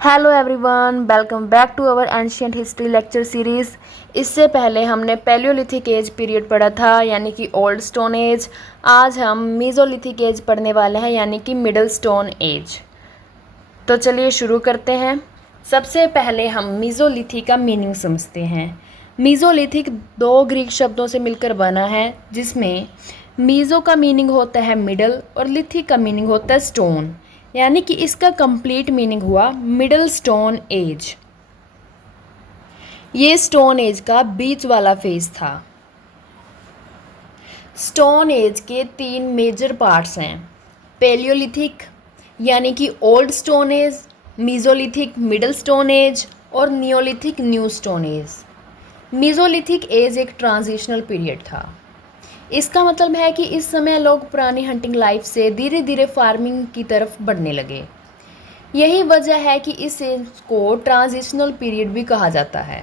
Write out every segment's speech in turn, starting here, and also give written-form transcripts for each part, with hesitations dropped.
Hello everyone, welcome back to our ancient history lecture series. इससे पहले हमने Palaeolithic as period पढ़ा था, यानी कि ओल्ड स्टोन एज। आज हम मीज़ोलिथिक एज पढ़ने वाले हैं, यानी कि मिडल स्टोन एज। तो चलिए शुरू करते हैं। सबसे पहले हम मीज़ोलिथिक का मीनिंग समझते हैं। मीज़ोलिथिक दो ग्रीक शब्दों से मिलकर बना है, जिसमें मीज़ो का मीनिंग होता है मिडल और लिथिक का मीनिंग होता है स्टोन, यानी कि इसका कंप्लीट मीनिंग हुआ मिडल स्टोन एज। ये स्टोन एज का बीच वाला फेज था। स्टोन एज के तीन मेजर पार्ट्स हैं। पैलियोलिथिक यानी कि old stone age, mesolithic middle stone age और neolithic new stone age. Mesolithic age एक ट्रांजिशनल पीरियड था। इसका मतलब है कि इस समय लोग पुरानी हंटिंग लाइफ से धीरे धीरे फार्मिंग की तरफ बढ़ने लगे। यही वजह है कि इस एज को ट्रांजिशनल पीरियड भी कहा जाता है।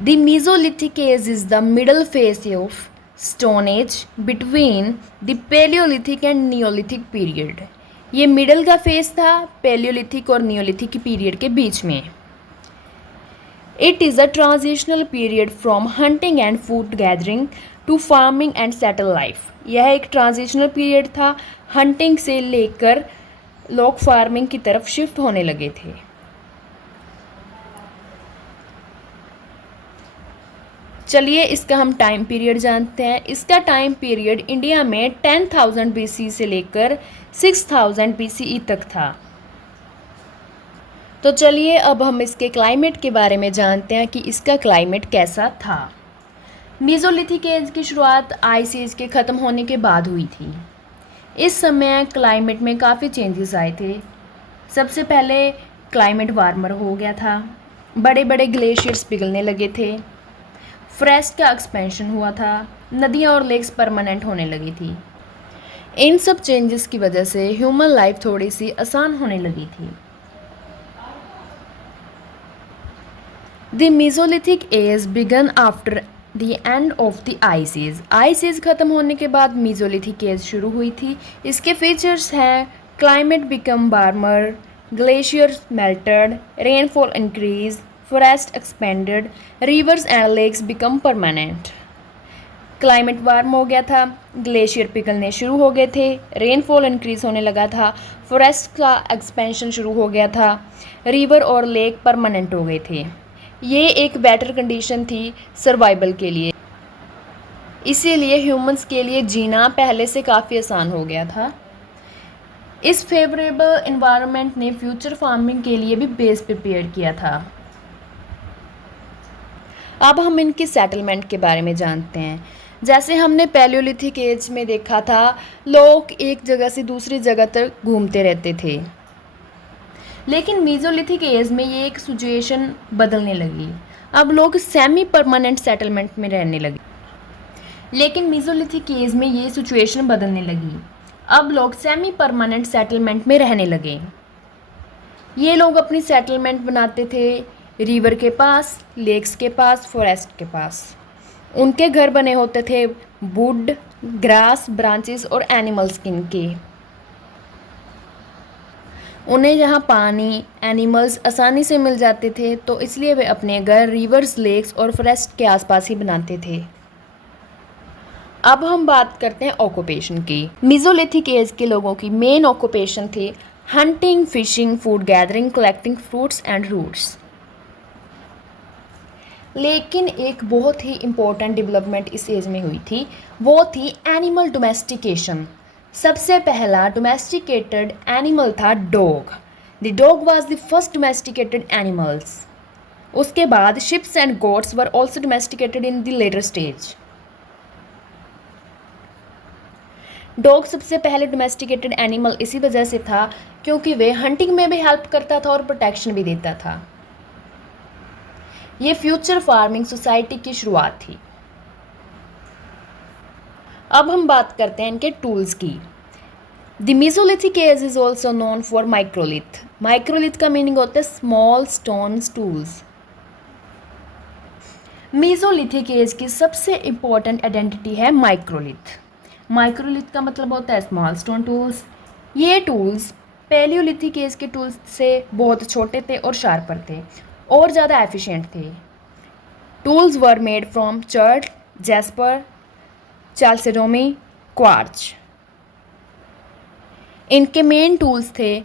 The mesolithic age is the middle phase of stone age between the paleolithic and neolithic period. ये मिडल का फेज था पैलियोलिथिक और नियोलिथिक पीरियड के बीच में। It is a transitional period from hunting and food gathering to farming and settled life. यह एक transitional period था। हंटिंग से लेकर लोग फार्मिंग की तरफ शिफ्ट होने लगे थे। चलिए इसका हम टाइम पीरियड जानते हैं। इसका टाइम पीरियड इंडिया में 10,000 BC से लेकर 6,000 BCE तक था। तो चलिए अब हम इसके क्लाइमेट के बारे में जानते हैं कि इसका क्लाइमेट कैसा था। मीज़ोलिथिक एज की शुरुआत आइस एज के ख़त्म होने के बाद हुई थी। इस समय क्लाइमेट में काफ़ी चेंजेस आए थे। सबसे पहले क्लाइमेट वार्मर हो गया था, बड़े बड़े ग्लेशियर्स पिघलने लगे थे, फॉरेस्ट का एक्सपेंशन हुआ था, नदियाँ और लेक्स परमानेंट होने लगी थी। इन सब चेंजेस की वजह से ह्यूमन लाइफ थोड़ी सी आसान होने लगी थी। The Mesolithic age began after the end of the Ice Age. Ice Age खत्म होने के बाद Mesolithic age शुरू हुई थी। इसके फीचर्स हैं climate become warmer, glaciers melted, rainfall increased, forest expanded, rivers and lakes become permanent. Climate warm हो गया था, ग्लेशियर पिघलने शुरू हो गए थे, रेनफॉल इंक्रीज होने लगा था, फॉरेस्ट का एक्सपेंशन शुरू हो गया था, रिवर और लेक परमानेंट हो गए थे। ये एक बेटर कंडीशन थी सर्वाइवल के लिए, इसीलिए ह्यूमंस के लिए जीना पहले से काफ़ी आसान हो गया था। इस फेवरेबल इन्वायरमेंट ने फ्यूचर फार्मिंग के लिए भी बेस प्रिपेयर किया था। अब हम इनकी सेटलमेंट के बारे में जानते हैं। जैसे हमने पैलियोलिथिक एज में देखा था, लोग एक जगह से दूसरी जगह तक घूमते रहते थे, लेकिन मीज़ोलिथिक एज में ये एक सिचुएशन बदलने लगी। अब लोग सेमी परमानेंट सेटलमेंट में रहने लगे। लेकिन मीज़ोलिथिक एज में ये सिचुएशन बदलने लगी। अब लोग सेमी परमानेंट सेटलमेंट में रहने लगे। ये लोग अपनी सेटलमेंट बनाते थे रिवर के पास, लेक्स के पास, फॉरेस्ट के पास। उनके घर बने होते थे वुड, ग्रास, ब्रांचेस और एनिमल स्किन के। उन्हें यहाँ पानी, एनिमल्स आसानी से मिल जाते थे, तो इसलिए वे अपने घर रिवर्स, लेक्स और फॉरेस्ट के आसपास ही बनाते थे। अब हम बात करते हैं ऑक्यूपेशन की। मीज़ोलिथिक एज के लोगों की मेन ऑक्यूपेशन थी hunting, fishing, food gathering, collecting fruits and roots. लेकिन एक बहुत ही इम्पोर्टेंट डेवलपमेंट इस एज में हुई थी, वो थी एनिमल डोमेस्टिकेशन। सबसे पहला डोमेस्टिकेटेड एनिमल था dog. The dog was the first domesticated animals. उसके बाद ships and goats were also domesticated in the later stage. Dog सबसे पहले डोमेस्टिकेटेड एनिमल इसी वजह से था क्योंकि वे हंटिंग में भी हेल्प करता था और प्रोटेक्शन भी देता था। ये फ्यूचर फार्मिंग सोसाइटी की शुरुआत थी। अब हम बात करते हैं इनके टूल्स की। The mesolithic age is also known for microlith. Microlith का मीनिंग होता है small stone tools. Mesolithic age की सबसे इम्पोर्टेंट आइडेंटिटी है माइक्रोलिथ। माइक्रोलिथ का मतलब होता है स्मॉल स्टोन टूल्स। ये टूल्स पैलियोलिथिक एज के टूल्स से बहुत छोटे थे और शार्पर थे और ज़्यादा एफिशिएंट थे। Tools were made from chert, jasper, chalcedony, quartz. इनके मेन टूल्स थे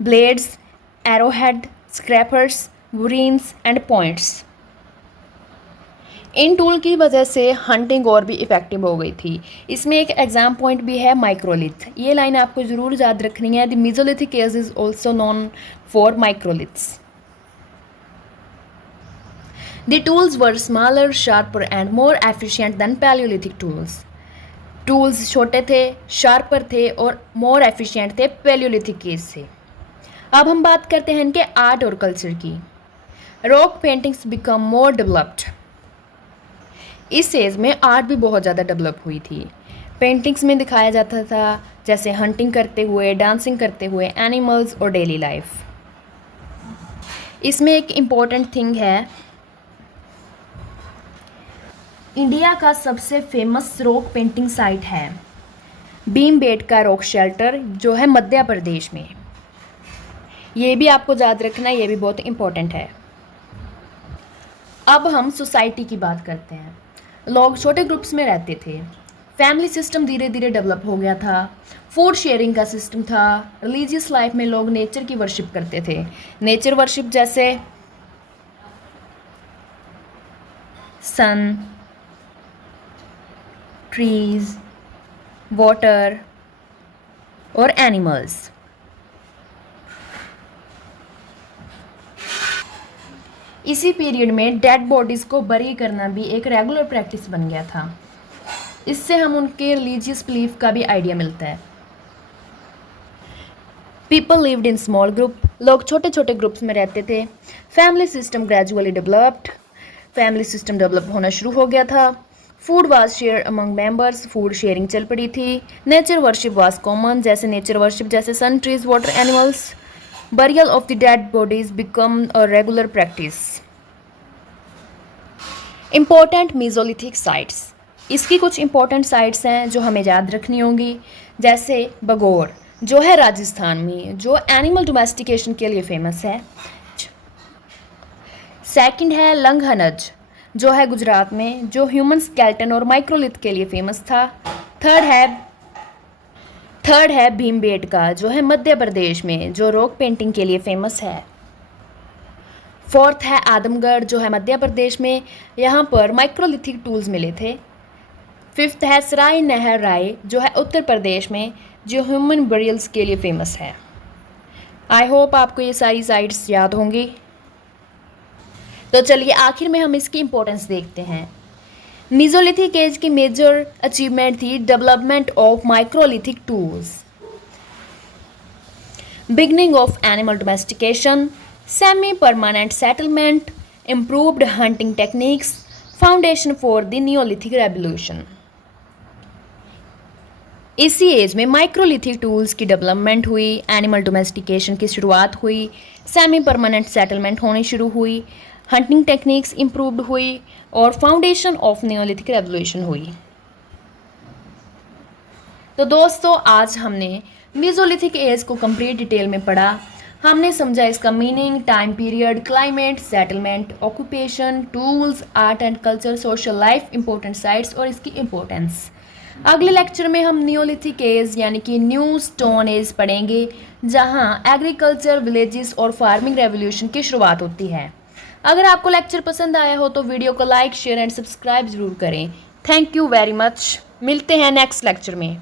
blades, arrowhead, scrapers, burins and points. इन टूल की वजह से हंटिंग और भी इफ़ेक्टिव हो गई थी। इसमें एक एग्जाम पॉइंट भी है माइक्रोलिथ। ये लाइन आपको ज़रूर याद रखनी है। The Mesolithic as is also known for microliths. The tools were smaller, sharper and more efficient then Palaeolithic tools. Tools छोटे थे, शार्पर थे और मोर एफिशिएंट थे पैलियोलिथिक एज से। अब हम बात करते हैं इनके आर्ट और कल्चर की। Rock paintings become more developed. इस एज में आर्ट भी बहुत ज़्यादा डेवलप हुई थी। पेंटिंग्स में दिखाया जाता था जैसे हंटिंग करते हुए, डांसिंग करते हुए, एनिमल्स और डेली लाइफ। इसमें एक इम्पॉर्टेंट थिंग है, इंडिया का सबसे फेमस रॉक पेंटिंग साइट है भीमबेटका रॉक शेल्टर, जो है मध्य प्रदेश में। ये भी आपको याद रखना, ये भी बहुत इम्पोर्टेंट है। अब हम सोसाइटी की बात करते हैं। लोग छोटे ग्रुप्स में रहते थे। फैमिली सिस्टम धीरे धीरे डेवलप हो गया था। फूड शेयरिंग का सिस्टम था। रिलीजियस लाइफ में लोग नेचर की वर्शिप करते थे। नेचर वर्शिप जैसे सन, ट्रीज, वाटर और एनिमल्स। इसी पीरियड में डेड बॉडीज़ को बरी करना भी एक रेगुलर प्रैक्टिस बन गया था। इससे हम उनके रिलीजियस बिलीफ का भी आइडिया मिलता है। People lived in small group. लोग छोटे छोटे ग्रुप्स में रहते थे। Family system gradually developed. Family system develop होना शुरू हो गया था। Food was share among members. Food sharing चल पड़ी थी। नेचर वर्शिप वाज कॉमन, जैसे नेचर वर्शिप जैसे sun, trees, water, animals. Burial of the dead bodies become a regular practice. Important mesolithic sites. इसकी कुछ इम्पोर्टेंट साइट्स हैं जो हमें याद रखनी होंगी, जैसे बगौर जो है राजस्थान में, जो एनिमल डोमेस्टिकेशन के लिए फेमस है। सेकंड है लंघनज जो है गुजरात में, जो ह्यूमन स्केलेटन और माइक्रोलिथ के लिए फेमस था। थर्ड है भीमबेटका जो है मध्य प्रदेश में, जो रॉक पेंटिंग के लिए फेमस है। फोर्थ है आदमगढ़ जो है मध्य प्रदेश में, यहाँ पर माइक्रोलिथिक टूल्स मिले थे। फिफ्थ है सराय नहर राय जो है उत्तर प्रदेश में, जो ह्यूमन बरियल्स के लिए फेमस है। आई होप आपको ये सारी साइट्स याद होंगी। तो चलिए आखिर में हम इसकी इम्पोर्टेंस देखते हैं। मेसोलिथिक एज की मेजर अचीवमेंट थी development of microlithic tools, beginning of animal domestication, semi permanent settlement, improved hunting techniques, foundation for the Neolithic revolution. इसी एज में माइक्रोलिथिक टूल्स की डेवलपमेंट हुई, एनिमल डोमेस्टिकेशन की शुरुआत हुई, सेमी परमानेंट सेटलमेंट होनी शुरू हुई, हंटिंग टेक्निक्स इम्प्रूव्ड हुई और फाउंडेशन ऑफ नियोलिथिक रेवोल्यूशन हुई। तो दोस्तों आज हमने मेसोलिथिक एज को कंप्लीट डिटेल में पढ़ा। हमने समझा इसका meaning, time period, climate, settlement, occupation, tools, art and culture, social life, important sites और इसकी इम्पोर्टेंस। अगले लेक्चर में हम नियोलिथिक एज यानी कि न्यू स्टोन एज पढ़ेंगे, जहां एग्रीकल्चर, विलेजेस और फार्मिंग रेवोल्यूशन की शुरुआत होती है। अगर आपको लेक्चर पसंद आया हो तो वीडियो को लाइक, शेयर एंड सब्सक्राइब जरूर करें। Thank you very much. मिलते हैं नेक्स्ट लेक्चर में।